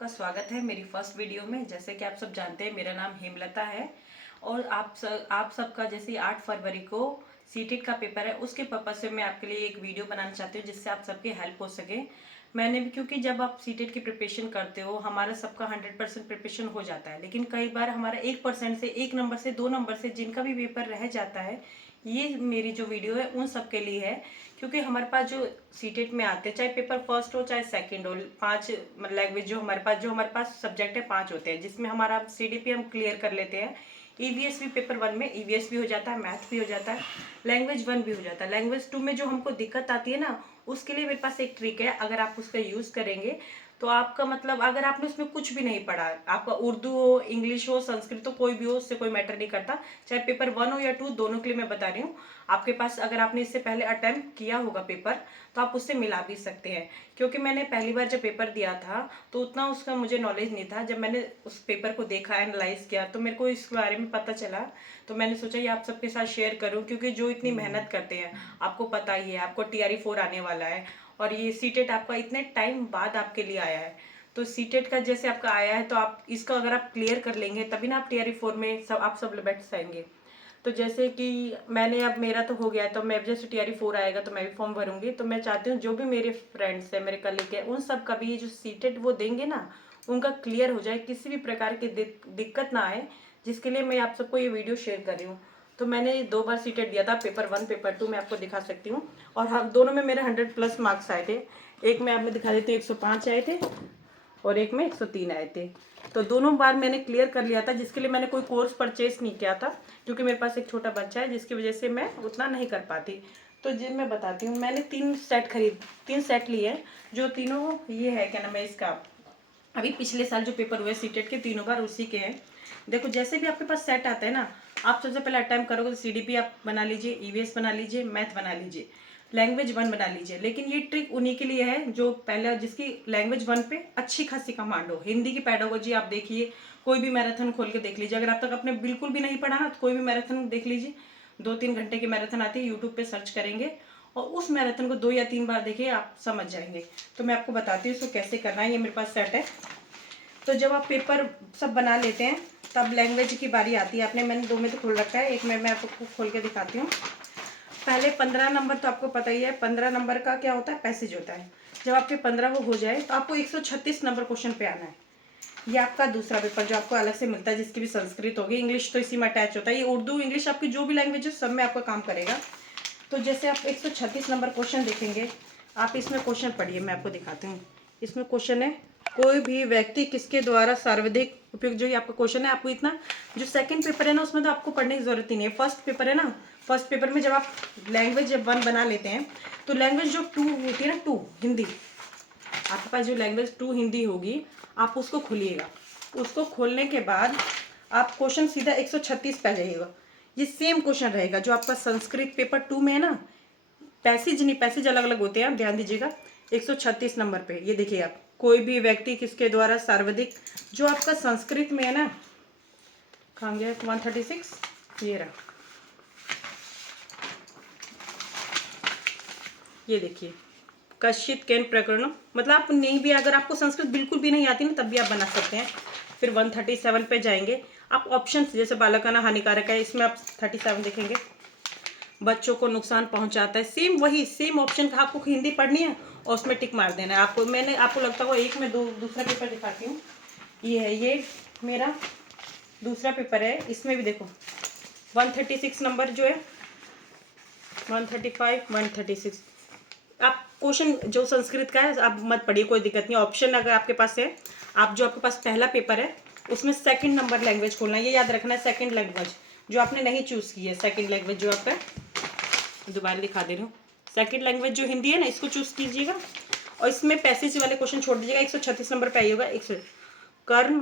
आपका स्वागत है मेरी फर्स्ट वीडियो में। जैसे कि आप सब जानते हैं मेरा नाम हेमलता है और आप सबका जैसे 8 फरवरी को सीटेट का पेपर है, उसके पर्पज से मैं आपके लिए एक वीडियो बनाना चाहती हूँ जिससे आप सबकी हेल्प हो सके। मैंने भी, क्योंकि जब आप सीटेट की प्रिपरेशन करते हो हमारा सबका 100% प्रिपरेशन हो जाता है, लेकिन कई बार हमारा 1% से 1 नंबर से 2 नंबर से जिनका भी पेपर रह जाता है, ये मेरी जो वीडियो है उन सब के लिए है। क्योंकि हमारे पास जो सीटेट में आते हैं, चाहे पेपर फर्स्ट हो चाहे सेकंड हो, 5 लैंग्वेज जो हमारे पास सब्जेक्ट है 5 होते हैं, जिसमें हमारा सीडीपी हम क्लियर कर लेते हैं। ईवीएस भी पेपर 1 में ईवीएस भी हो जाता है, मैथ भी हो जाता है, लैंग्वेज 1 भी हो जाता है। लैंग्वेज 2 में जो हमको दिक्कत आती है ना, उसके लिए मेरे पास एक ट्रिक है। अगर आप उसका यूज करेंगे तो आपका मतलब, अगर आपने उसमें कुछ भी नहीं पढ़ा, आपका उर्दू हो, इंग्लिश हो, संस्कृत हो, कोई भी हो, उससे कोई मैटर नहीं करता। चाहे पेपर 1 हो या 2, दोनों के लिए मैं बता रही हूँ। आपके पास अगर आपने इससे पहले अटेम्प्ट किया होगा पेपर, तो आप उससे मिला भी सकते हैं। क्योंकि मैंने पहली बार जब पेपर दिया था तो उतना उसका मुझे नॉलेज नहीं था। जब मैंने उस पेपर को देखा, एनालाइज किया, तो मेरे को इसके बारे में पता चला। तो मैंने सोचा ये आप सबके साथ शेयर करूं, क्योंकि जो इतनी मेहनत करते हैं, आपको पता ही है, आपको TRE 4 आने वाला है और ये सीटेट आपका इतने टाइम बाद आपके लिए आया है। तो सीटेट का जैसे आपका आया है, तो आप इसका अगर आप क्लियर कर लेंगे तभी ना आप TRE 4 में आप सब बैठ जाएंगे। तो जैसे कि मैंने, अब मेरा तो हो गया है, तो मैं जैसे TRE 4 आएगा तो मैं भी फॉर्म भरूंगी। तो मैं चाहती हूँ जो भी मेरे फ्रेंड्स है, मेरे कलीग है, उन सब का भी ये जो सीटेट वो देंगे ना, उनका क्लियर हो जाए, किसी भी प्रकार की दिक्कत ना आए, जिसके लिए मैं आप सबको ये वीडियो शेयर कर रही हूँ। तो मैंने 2 बार सीटेट दिया था, पेपर 1 पेपर 2 मैं आपको दिखा सकती हूँ। और हम दोनों में मेरे 100+ मार्क्स आए थे। एक में आप में दिखा देती हूँ 105 आए थे और एक में 103 आए थे। तो दोनों बार मैंने क्लियर कर लिया था, जिसके लिए मैंने कोई कोर्स परचेस नहीं किया था, क्योंकि मेरे पास एक छोटा बच्चा है जिसकी वजह से मैं उतना नहीं कर पाती। तो जी मैं बताती हूँ, मैंने 3 सेट लिए हैं, जो तीनों ये है, क्या नाम है इसका, अभी पिछले साल जो पेपर हुए सीटेट के, तीनों बार उसी के हैं। देखो जैसे भी आपके पास सेट आता है ना, आप सबसे पहले अटेम्प्ट करोगे तो सीडीपी आप बना लीजिए, ईवीएस बना लीजिए, मैथ बना लीजिए, लैंग्वेज 1 बना लीजिए। लेकिन ये ट्रिक उन्हीं के लिए है जो पहले, जिसकी लैंग्वेज 1 पे अच्छी खासी कमांड हो। हिंदी की पेडागोजी आप देखिए, कोई भी मैराथन खोल के देख लीजिए। अगर आप तक आपने बिल्कुल भी नहीं पढ़ा ना, तो कोई भी मैराथन देख लीजिए, 2-3 घंटे की मैराथन आती है, यूट्यूब पे सर्च करेंगे और उस मैराथन को 2 या 3 बार देखिए, आप समझ जाएंगे। तो मैं आपको बताती हूँ इसको कैसे करना है। ये मेरे पास सेट है। तो जब आप पेपर सब बना लेते हैं, तब लैंग्वेज की बारी आती है। मैंने 2 में तो खोल रखा है, एक में मैं आपको खोल के दिखाती हूँ। पहले 15 नंबर तो आपको पता ही है, 15 नंबर का क्या होता है, पैसेज होता है। जब आपके 15 वो हो जाए तो आपको 136 नंबर क्वेश्चन पे आना है। ये आपका दूसरा पेपर जो आपको अलग से मिलता है, जिसकी भी संस्कृत होगी, इंग्लिश तो इसी में अटैच होता है। ये उर्दू इंग्लिश आपकी जो भी लैंग्वेज है सब में आपका काम करेगा। तो जैसे आप 136 नंबर क्वेश्चन देखेंगे, आप इसमें क्वेश्चन पढ़िए, मैं आपको दिखाती हूँ। इसमें क्वेश्चन है, कोई भी व्यक्ति किसके द्वारा सर्वाधिक उपयोग, जो ये आपका क्वेश्चन है। आपको इतना, जो सेकंड पेपर है ना, उसमें तो आपको पढ़ने की जरूरत ही नहीं है। फर्स्ट पेपर है ना, फर्स्ट पेपर में जब आप लैंग्वेज 1 बना लेते हैं, तो लैंग्वेज जो 2 होती है ना, 2 हिंदी, आपके पास जो लैंग्वेज 2 हिंदी होगी, आप उसको खोलिएगा। उसको खोलने के बाद आप क्वेश्चन सीधा 136 पे आ जाइएगा। ये सेम क्वेश्चन रहेगा जो आपका संस्कृत पेपर 2 में है ना। पैसेज नहीं, पैसेज अलग अलग होते हैं, आप ध्यान दीजिएगा। 136 नंबर पे ये देखिए आप, कोई भी व्यक्ति किसके द्वारा सर्वाधिक, जो आपका संस्कृत में है ना, कहाँ गया 136, ये रहा, ये देखिए, कश्चित केन प्रकरण, मतलब आप नहीं भी, अगर आपको संस्कृत बिल्कुल भी नहीं आती ना, तब भी आप बना सकते हैं। फिर 137 पे जाएंगे आप, ऑप्शन जैसे बालकाना हानिकारक है, इसमें आप 37 देखेंगे, बच्चों को नुकसान पहुंचाता है, सेम वही सेम ऑप्शन का आपको हिंदी पढ़नी है और उसमें टिक मार देना है आपको। मैंने आपको लगता होगा एक में दूसरा पेपर दिखाती हूँ। ये है, ये मेरा दूसरा पेपर है। इसमें भी देखो 136 नंबर जो है, 135, 136, आप क्वेश्चन जो संस्कृत का है आप मत पढ़िए, कोई दिक्कत नहीं। ऑप्शन अगर आपके पास है, आप जो आपके पास पहला पेपर है उसमें सेकंड नंबर लैंग्वेज खोलना है, ये याद रखना है। सेकंड लैंग्वेज जो आपने नहीं चूज की है, सेकंड लैंग्वेज जो आपका, दोबारा दिखा दे रही हूँ, सेकंड लैंग्वेज जो हिंदी है ना, इसको चूज कीजिएगा और इसमें पैसेज वाले क्वेश्चन छोड़ दीजिएगा। 136 नंबर पे आइएगा। 100 कर्ण,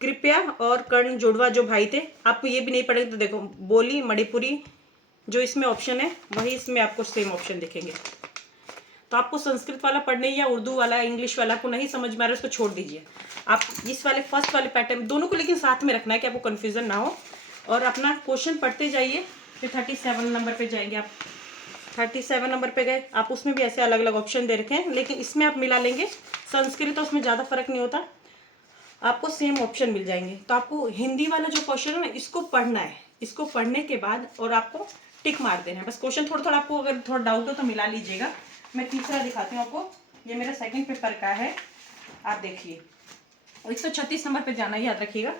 कृपया और कर्ण जोड़वा जो भाई थे, आपको ये भी नहीं पड़ेगा। तो देखो, बोली मणिपुरी जो इसमें ऑप्शन है, वही इसमें आपको सेम ऑप्शन दिखेंगे। तो आपको संस्कृत वाला पढ़ने या उर्दू वाला, इंग्लिश वाला आपको नहीं समझ में आ रहा है, उसको छोड़ दीजिए। आप इस वाले फर्स्ट वाले पैटर्न दोनों को लेकिन साथ में रखना है कि आपको कन्फ्यूजन ना हो, और अपना क्वेश्चन पढ़ते जाइए। फिर 37 नंबर पे जाएंगे आप, 37 नंबर पे गए आप, उसमें भी ऐसे अलग अलग ऑप्शन दे रखे हैं, लेकिन इसमें आप मिला लेंगे। संस्कृत तो उसमें ज़्यादा फर्क नहीं होता, आपको सेम ऑप्शन मिल जाएंगे। तो आपको हिंदी वाला जो क्वेश्चन है ना, इसको पढ़ना है। इसको पढ़ने के बाद और आपको टिक मार देना है। बस क्वेश्चन थोड़ा थोड़ा आपको अगर थोड़ा डाउट हो तो मिला लीजिएगा। मैं तीसरा दिखाती हूँ आपको। ये मेरा सेकंड पेपर का है, आप देखिए। 136 नंबर पे जाना है, याद रखिएगा।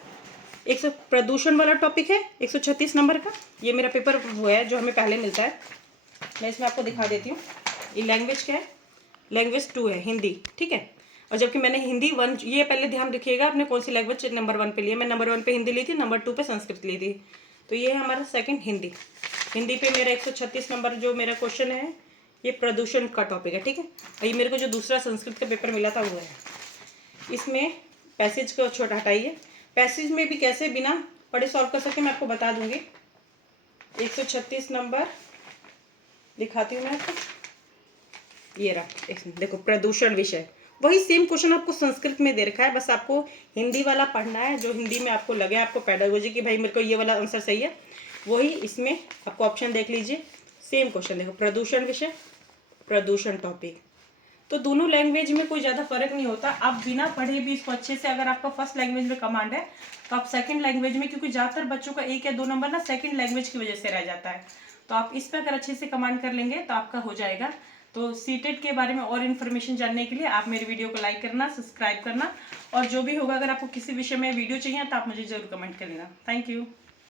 100 प्रदूषण वाला टॉपिक है, 136 नंबर का। ये मेरा पेपर वो है जो हमें पहले मिलता है। मैं इसमें आपको दिखा देती हूँ। ये लैंग्वेज क्या है, लैंग्वेज 2 है, हिंदी, ठीक है। और जबकि मैंने हिंदी 1, ये पहले ध्यान रखिएगा आपने कौन सी लैंग्वेज नंबर 1 पे ली है। मैं नंबर 1 पे हिंदी ली थी, नंबर 2 पे संस्कृत ली थी। तो ये है हमारा सेकंड हिंदी। हिंदी पे मेरा 136 नंबर जो मेरा क्वेश्चन है, ये प्रदूषण का टॉपिक है, ठीक है। और ये मेरे को जो दूसरा संस्कृत का पेपर मिला था वो है। इसमें पैसेज को छोटा हटाइए। पैसेज में भी कैसे बिना पढ़े सॉल्व कर सकते मैं आपको बता दूंगी। 136 नंबर दिखाती हूँ मैं आपको। ये रहा, देखो प्रदूषण विषय, वही सेम क्वेश्चन आपको संस्कृत में दे रखा है। बस आपको हिंदी वाला पढ़ना है, जो हिंदी में आपको लगे आपको पेडागोजी की भाई मेरे को ये वाला आंसर सही है, वही इसमें आपको ऑप्शन देख लीजिए। सेम क्वेश्चन देखो, प्रदूषण विषय, प्रदूषण टॉपिक। तो दोनों लैंग्वेज में कोई ज़्यादा फर्क नहीं होता। आप बिना पढ़े भी इसको अच्छे से, अगर आपका फर्स्ट लैंग्वेज में कमांड है तो आप सेकंड लैंग्वेज में, क्योंकि ज़्यादातर बच्चों का 1 या 2 नंबर ना सेकंड लैंग्वेज की वजह से रह जाता है, तो आप इस पर अगर अच्छे से कमांड कर लेंगे तो आपका हो जाएगा। तो सीटेट के बारे में और इन्फॉर्मेशन जानने के लिए आप मेरे वीडियो को लाइक करना, सब्सक्राइब करना, और जो भी होगा अगर आपको किसी विषय में वीडियो चाहिए तो आप मुझे जरूर कमेंट कर लेना। Thank you.